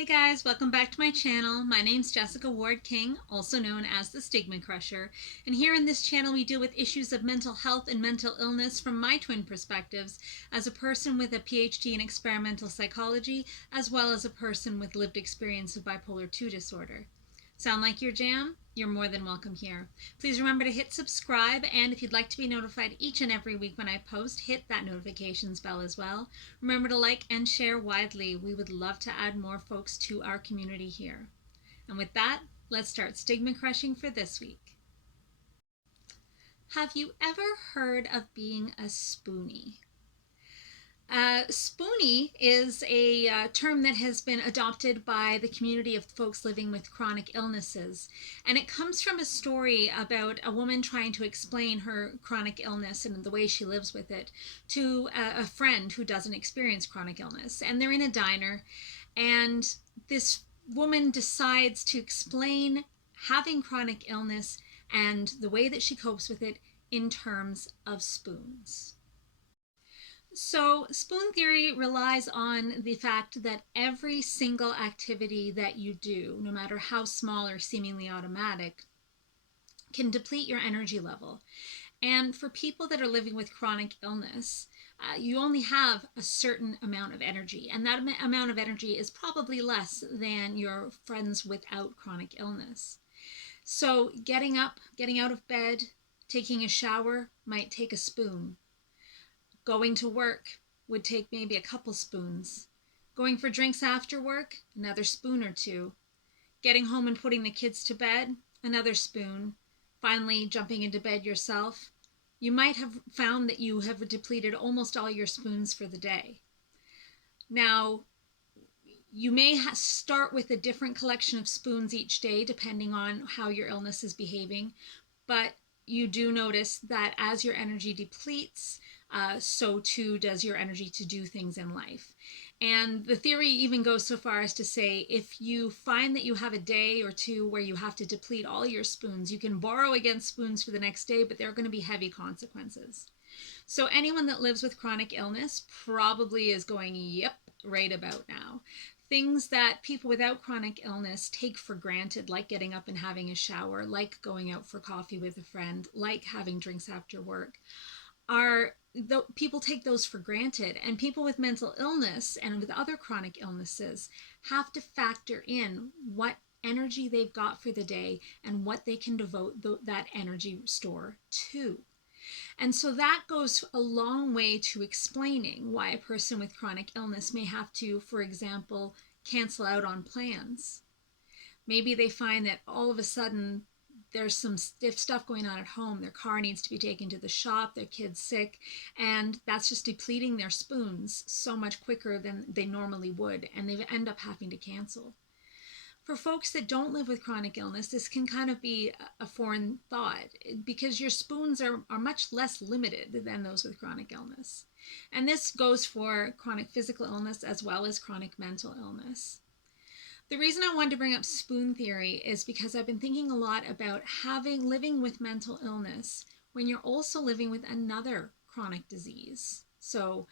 Hey guys, welcome back to my channel. My name's Jessica Ward King, also known as the StigmaCrusher, and here in this channel we deal with issues of mental health and mental illness from my twin perspectives as a person with a PhD in experimental psychology, as well as a person with lived experience of bipolar 2 disorder. Sound like your jam? You're more than welcome here. Please remember to hit subscribe, and if you'd like to be notified each and every week when I post, hit that notifications bell as well. Remember to like and share widely. We would love to add more folks to our community here. And with that, let's start stigma crushing for this week. Have you ever heard of being a spoonie? Spoonie is a term that has been adopted by the community of folks living with chronic illnesses. And it comes from a story about a woman trying to explain her chronic illness and the way she lives with it to a friend who doesn't experience chronic illness. And they're in a diner, and this woman decides to explain having chronic illness and the way that she copes with it in terms of spoons. So, spoon theory relies on the fact that every single activity that you do, no matter how small or seemingly automatic, can deplete your energy level. And for people that are living with chronic illness, you only have a certain amount of energy, and that amount of energy is probably less than your friends without chronic illness. So, getting up, getting out of bed, taking a shower might take a spoon. Going to work would take maybe a couple spoons. Going for drinks after work, another spoon or two. Getting home and putting the kids to bed, another spoon. Finally, jumping into bed yourself. You might have found that you have depleted almost all your spoons for the day. Now, you may start with a different collection of spoons each day depending on how your illness is behaving, but you do notice that as your energy depletes, so too does your energy to do things in life. And the theory even goes so far as to say if you find that you have a day or two where you have to deplete all your spoons, you can borrow against spoons for the next day, but there are going to be heavy consequences. So anyone that lives with chronic illness probably is going, yep, right about now. Things that people without chronic illness take for granted, like getting up and having a shower, like going out for coffee with a friend, like having drinks after work, people take those for granted. And people with mental illness and with other chronic illnesses have to factor in what energy they've got for the day and what they can devote that energy store to. And so that goes a long way to explaining why a person with chronic illness may have to, for example, cancel out on plans. Maybe they find that all of a sudden there's some stiff stuff going on at home. Their car needs to be taken to the shop, their kid's sick, and that's just depleting their spoons so much quicker than they normally would, and they end up having to cancel. For folks that don't live with chronic illness, this can kind of be a foreign thought because your spoons are much less limited than those with chronic illness. And this goes for chronic physical illness as well as chronic mental illness. The reason I wanted to bring up spoon theory is because I've been thinking a lot about living with mental illness when you're also living with another chronic disease. So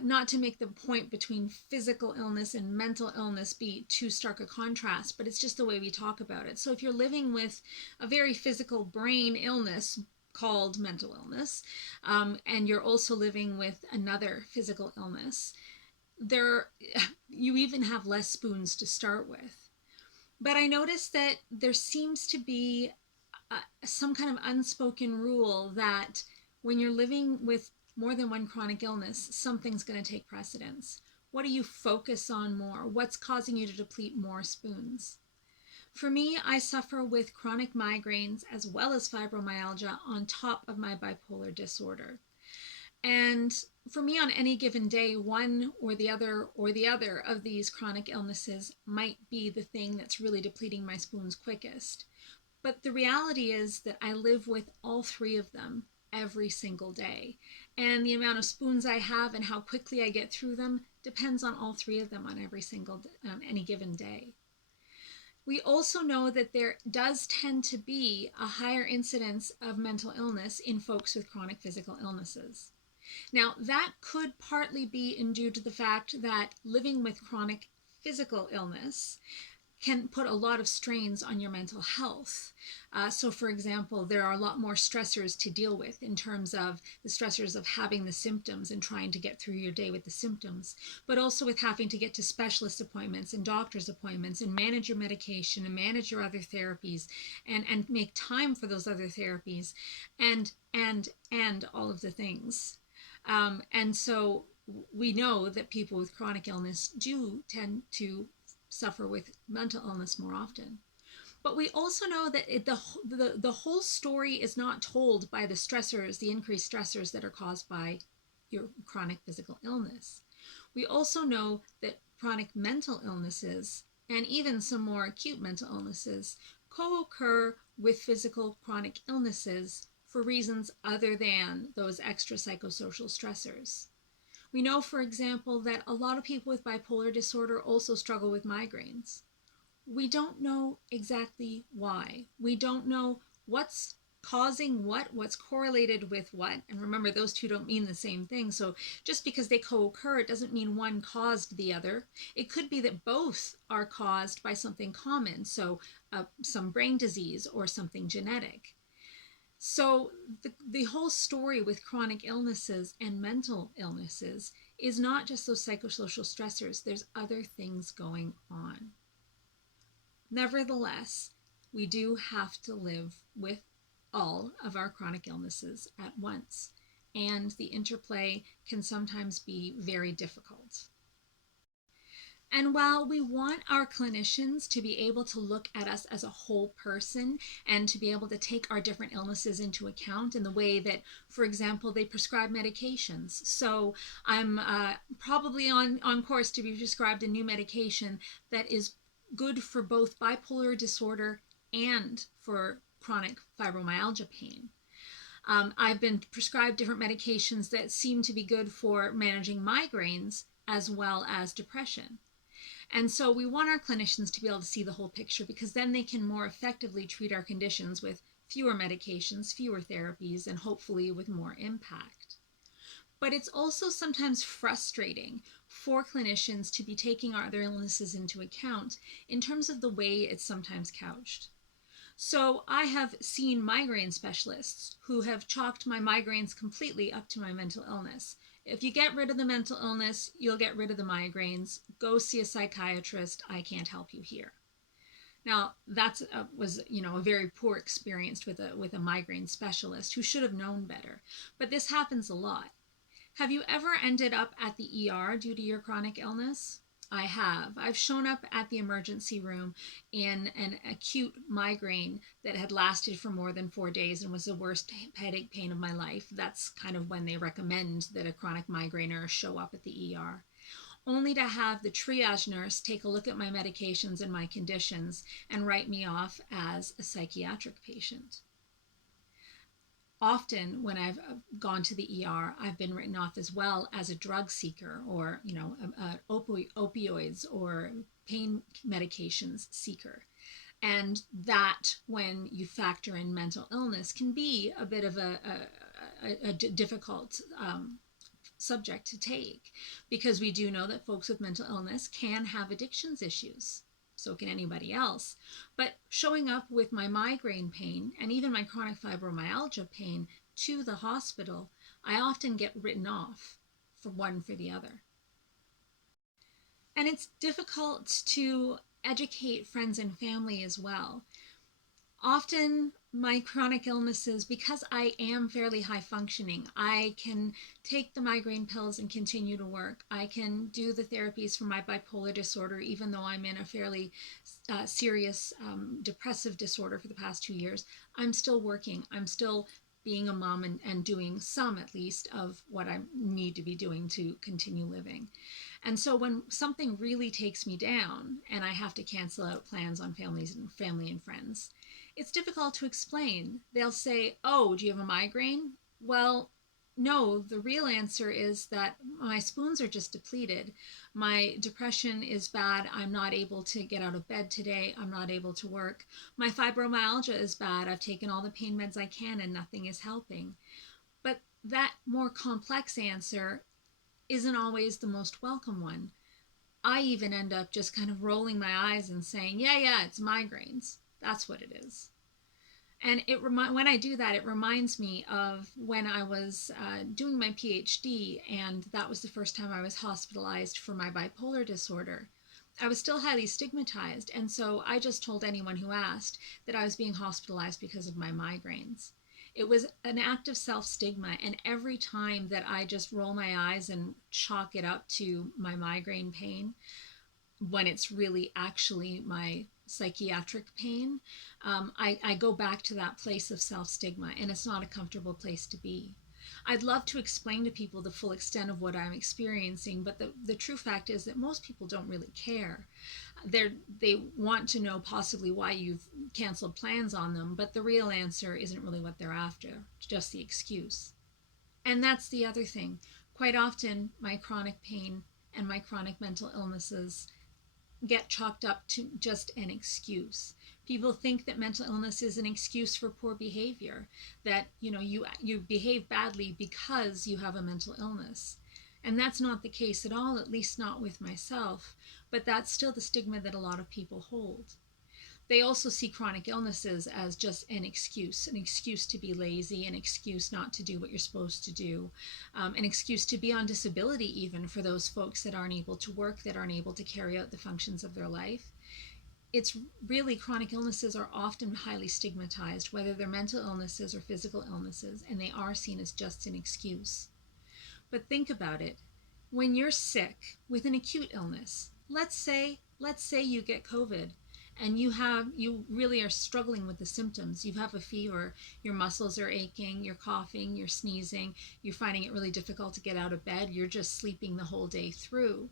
not to make the point between physical illness and mental illness be too stark a contrast, but it's just the way we talk about it. So if you're living with a very physical brain illness called mental illness, and you're also living with another physical illness, you even have less spoons to start with. But I noticed that there seems to be some kind of unspoken rule that when you're living with more than one chronic illness, something's going to take precedence. What do you focus on more? What's causing you to deplete more spoons? For me, I suffer with chronic migraines as well as fibromyalgia on top of my bipolar disorder. And for me, on any given day, one or the other of these chronic illnesses might be the thing that's really depleting my spoons quickest. But the reality is that I live with all three of them every single day. And the amount of spoons I have and how quickly I get through them depends on all three of them on any given day. We also know that there does tend to be a higher incidence of mental illness in folks with chronic physical illnesses. Now, that could partly be due to the fact that living with chronic physical illness can put a lot of strains on your mental health. So, for example, there are a lot more stressors to deal with in terms of the stressors of having the symptoms and trying to get through your day with the symptoms, but also with having to get to specialist appointments and doctor's appointments and manage your medication and manage your other therapies and make time for those other therapies and all of the things. And so we know that people with chronic illness do tend to suffer with mental illness more often. But we also know that the whole story is not told by the stressors, the increased stressors that are caused by your chronic physical illness. We also know that chronic mental illnesses and even some more acute mental illnesses co-occur with physical chronic illnesses for reasons other than those extra psychosocial stressors. We know, for example, that a lot of people with bipolar disorder also struggle with migraines. We don't know exactly why. We don't know what's causing what's correlated with what. And remember, those two don't mean the same thing. So just because they co-occur, it doesn't mean one caused the other. It could be that both are caused by something common, so some brain disease or something genetic. So the whole story with chronic illnesses and mental illnesses is not just those psychosocial stressors. There's other things going on. Nevertheless, we do have to live with all of our chronic illnesses at once, and the interplay can sometimes be very difficult. And while we want our clinicians to be able to look at us as a whole person and to be able to take our different illnesses into account in the way that, for example, they prescribe medications. So I'm probably on course to be prescribed a new medication that is good for both bipolar disorder and for chronic fibromyalgia pain. I've been prescribed different medications that seem to be good for managing migraines as well as depression. And so we want our clinicians to be able to see the whole picture, because then they can more effectively treat our conditions with fewer medications, fewer therapies, and hopefully with more impact. But it's also sometimes frustrating for clinicians to be taking our other illnesses into account in terms of the way it's sometimes couched. So I have seen migraine specialists who have chalked my migraines completely up to my mental illness. If you get rid of the mental illness, you'll get rid of the migraines. Go see a psychiatrist. I can't help you here. Now, that was a very poor experience with a migraine specialist who should have known better. But this happens a lot. Have you ever ended up at the ER due to your chronic illness? I have. I've shown up at the emergency room in an acute migraine that had lasted for more than 4 days and was the worst headache pain of my life. That's kind of when they recommend that a chronic migrainer show up at the ER. Only to have the triage nurse take a look at my medications and my conditions and write me off as a psychiatric patient. Often when I've gone to the ER, I've been written off as well as a drug seeker or, opioids or pain medications seeker. And that, when you factor in mental illness, can be a bit of a difficult subject to take, because we do know that folks with mental illness can have addictions issues. So can anybody else. But showing up with my migraine pain and even my chronic fibromyalgia pain to the hospital, I often get written off for one for the other. And it's difficult to educate friends and family as well. Often my chronic illnesses, because I am fairly high functioning, I can take the migraine pills and continue to work. I can do the therapies for my bipolar disorder, even though I'm in a fairly serious depressive disorder for the past 2 years. I'm still working. I'm still being a mom and doing some, at least, of what I need to be doing to continue living. And so when something really takes me down and I have to cancel out plans on family and friends, it's difficult to explain. They'll say, "Oh, do you have a migraine?" Well, no, the real answer is that my spoons are just depleted. My depression is bad. I'm not able to get out of bed today. I'm not able to work. My fibromyalgia is bad. I've taken all the pain meds I can and nothing is helping. But that more complex answer isn't always the most welcome one. I even end up just kind of rolling my eyes and saying, yeah, it's migraines. That's what it is. And when I do that, it reminds me of when I was doing my PhD, and that was the first time I was hospitalized for my bipolar disorder. I was still highly stigmatized, and so I just told anyone who asked that I was being hospitalized because of my migraines. It was an act of self-stigma, and every time that I just roll my eyes and chalk it up to my migraine pain, when it's really actually my psychiatric pain, I go back to that place of self-stigma, and it's not a comfortable place to be. I'd love to explain to people the full extent of what I'm experiencing, but the true fact is that most people don't really care. They want to know possibly why you've canceled plans on them, but the real answer isn't really what they're after, it's just the excuse. And that's the other thing. Quite often, my chronic pain and my chronic mental illnesses get chalked up to just an excuse. People think that mental illness is an excuse for poor behavior, that you behave badly because you have a mental illness. And that's not the case at all, at least not with myself, but that's still the stigma that a lot of people hold. They also see chronic illnesses as just an excuse to be lazy, an excuse not to do what you're supposed to do, an excuse to be on disability, even for those folks that aren't able to work, that aren't able to carry out the functions of their life. It's really, chronic illnesses are often highly stigmatized, whether they're mental illnesses or physical illnesses, and they are seen as just an excuse. But think about it. When you're sick with an acute illness, let's say you get COVID, and you really are struggling with the symptoms. You have a fever, your muscles are aching, you're coughing, you're sneezing, you're finding it really difficult to get out of bed, you're just sleeping the whole day through.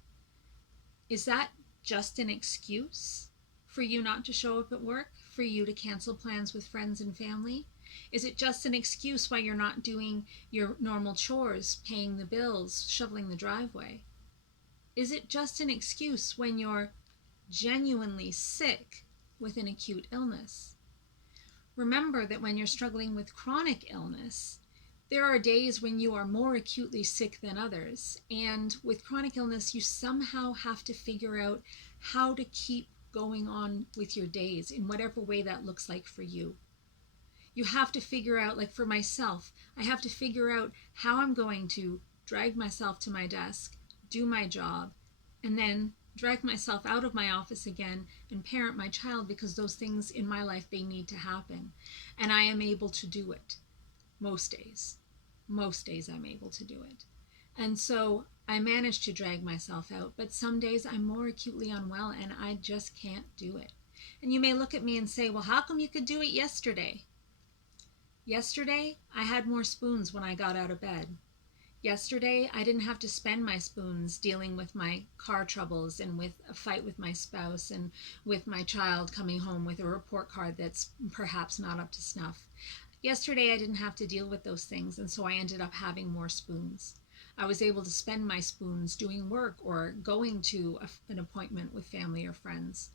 Is that just an excuse for you not to show up at work, for you to cancel plans with friends and family? Is it just an excuse why you're not doing your normal chores, paying the bills, shoveling the driveway? Is it just an excuse when you're genuinely sick with an acute illness? Remember that when you're struggling with chronic illness, there are days when you are more acutely sick than others. And with chronic illness, you somehow have to figure out how to keep going on with your days in whatever way that looks like for you. You have to figure out, like for myself, I have to figure out how I'm going to drag myself to my desk, do my job, and then drag myself out of my office again and parent my child, because those things in my life, they need to happen. And I am able to do it most days. Most days I'm able to do it. And so I manage to drag myself out, but some days I'm more acutely unwell and I just can't do it. And you may look at me and say, well, how come you could do it yesterday? Yesterday, I had more spoons when I got out of bed. Yesterday, I didn't have to spend my spoons dealing with my car troubles and with a fight with my spouse and with my child coming home with a report card that's perhaps not up to snuff. Yesterday, I didn't have to deal with those things, and so I ended up having more spoons. I was able to spend my spoons doing work or going to an appointment with family or friends.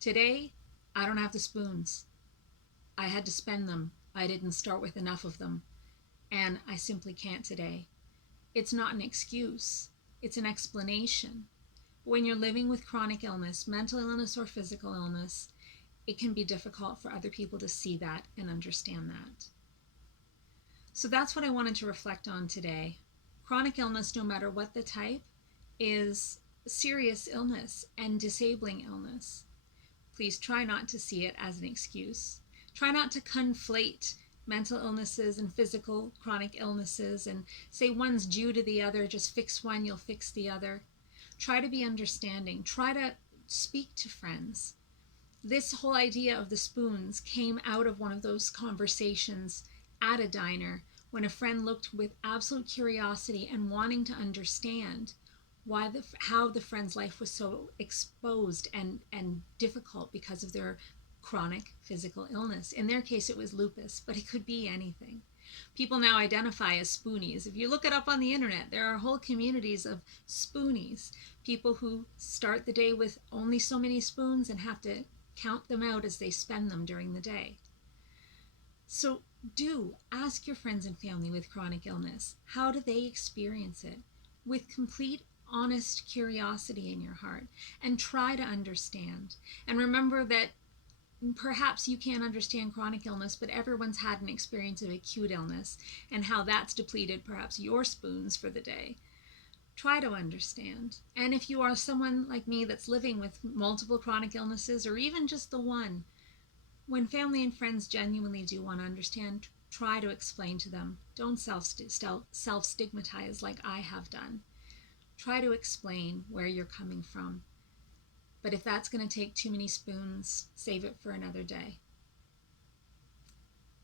Today, I don't have the spoons. I had to spend them. I didn't start with enough of them, and I simply can't today. It's not an excuse. It's an explanation. When you're living with chronic illness, mental illness or physical illness, it can be difficult for other people to see that and understand that. So that's what I wanted to reflect on today. Chronic illness, no matter what the type, is serious illness and disabling illness. Please try not to see it as an excuse. Try not to conflate mental illnesses and physical chronic illnesses and say one's due to the other. Just fix one, you'll fix the other. Try to be understanding. Try to speak to friends. This whole idea of the spoons came out of one of those conversations at a diner when a friend looked with absolute curiosity and wanting to understand how the friend's life was so exposed and difficult because of their chronic physical illness. In their case, it was lupus, but it could be anything. People now identify as Spoonies. If you look it up on the internet, there are whole communities of Spoonies, people who start the day with only so many spoons and have to count them out as they spend them during the day. So do ask your friends and family with chronic illness, how do they experience it? With complete honest curiosity in your heart and try to understand. And remember that perhaps you can't understand chronic illness, but everyone's had an experience of acute illness and how that's depleted perhaps your spoons for the day. Try to understand. And if you are someone like me that's living with multiple chronic illnesses or even just the one, when family and friends genuinely do want to understand, try to explain to them. Don't self-stigmatize like I have done. Try to explain where you're coming from. But if that's going to take too many spoons, save it for another day.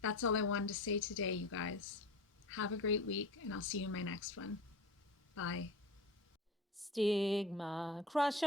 That's all I wanted to say today, you guys. Have a great week, and I'll see you in my next one. Bye. Stigma Crusher.